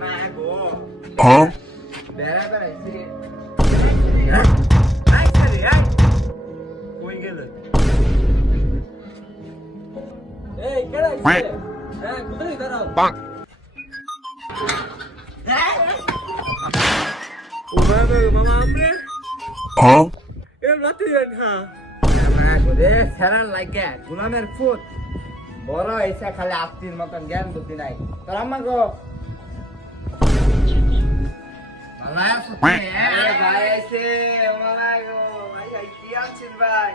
মা গো Huh? বেড়া বেড়াইছি কই গেল এই কেডা আইছে হ্যাঁ কোথায় দাঁড়াও Bonk. ও মামা মামা আমরে Huh? এ লাতি না মা গো রে সারা লাগে গোলামের ফুট বড় হইছে খালি আত্মীর মতন জ্ঞান বুদ্ধি নাই তোর আম্মা গো মালা সুতে আরে ভাই আইছে মালা গো ভাই কি আনছিস ভাই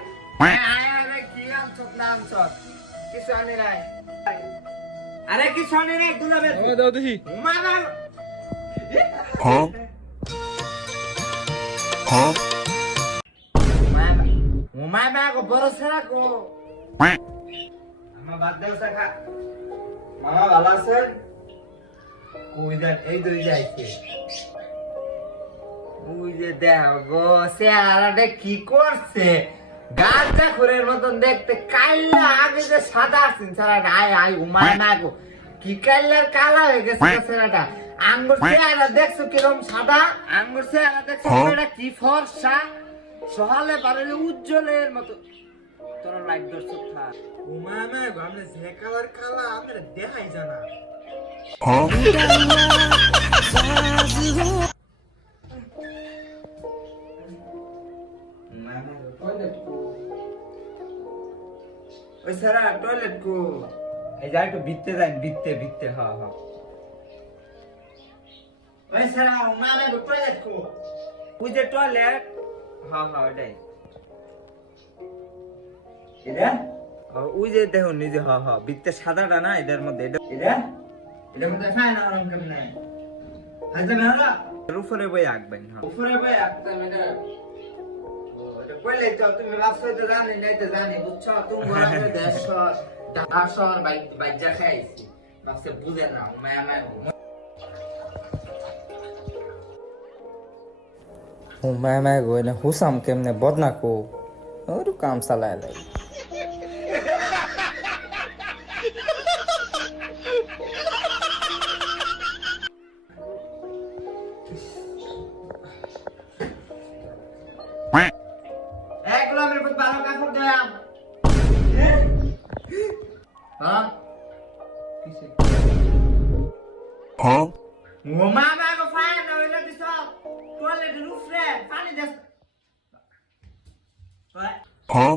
আরে কি আনছস না আনছস কিছু আনি নাই আরে কিছু আনি নাই গোলামের ও দাও দেখি মামা Huh? Huh? মামা গো বড় সারা গো Quack. আমার বাদ দেও সাখা মামা ভালো আছেন কই যান এই দুই যাইছে ওই যে দেখো গো চেহারাটা কি করছে গাঁজা খোরের মতন দেখতে কাইলা আগে যে সাদা আছেন চেহারাটা আয় আয় উমায় না গো কি কাইলার কালা হয়ে গেছে চেহারাটা আঙ্গুর চেহারা দেখছো কিরম সাদা আঙ্গুর চেহারা দেখছো এটা কি ফর্সা সহালে পারলে উজ্জ্বলের মতো তোরা লাইট দর্শক থাক উমায় না গো আমরা যে কালার কালা আমরা দেখাই জানা Huh? ওই সারা টয়লেট কো এই যাই তো ভিতরে যাই ভিতরে হ্যাঁ হ্যাঁ ওই সারা মামা গো টয়লেট কো ওই যে টয়লেট হ্যাঁ হ্যাঁ ওটাই এটা ওই যে দেখো নিজে হ্যাঁ হ্যাঁ ভিতরে সাদাটা না এটার মধ্যে এটার মধ্যে খায় না ওরকম কেমনে হাজা মেহরা উপরে বই আঁকবেন হ্যাঁ উপরে বই আঁকতাম এটা কইলে তো তুমি ভাবছো তো জানি নাই তো জানি বুঝছো তুমি বড় দেশ দাসর বাইজা খাইছি ভাবছে বুঝে না মায়া মায়া હું મેં ગોઈને હુસામ કેમને બદનાકો ઓરું કામ ચલાય લઈ Quack. এক গোলামের পর ভালো কাপড় দেয়াম হ্যাঁ কিসে Huh? ও মামা গো ফায়ার না হইলো দিছ টয়লেটের উপরে পানি দেস Huh?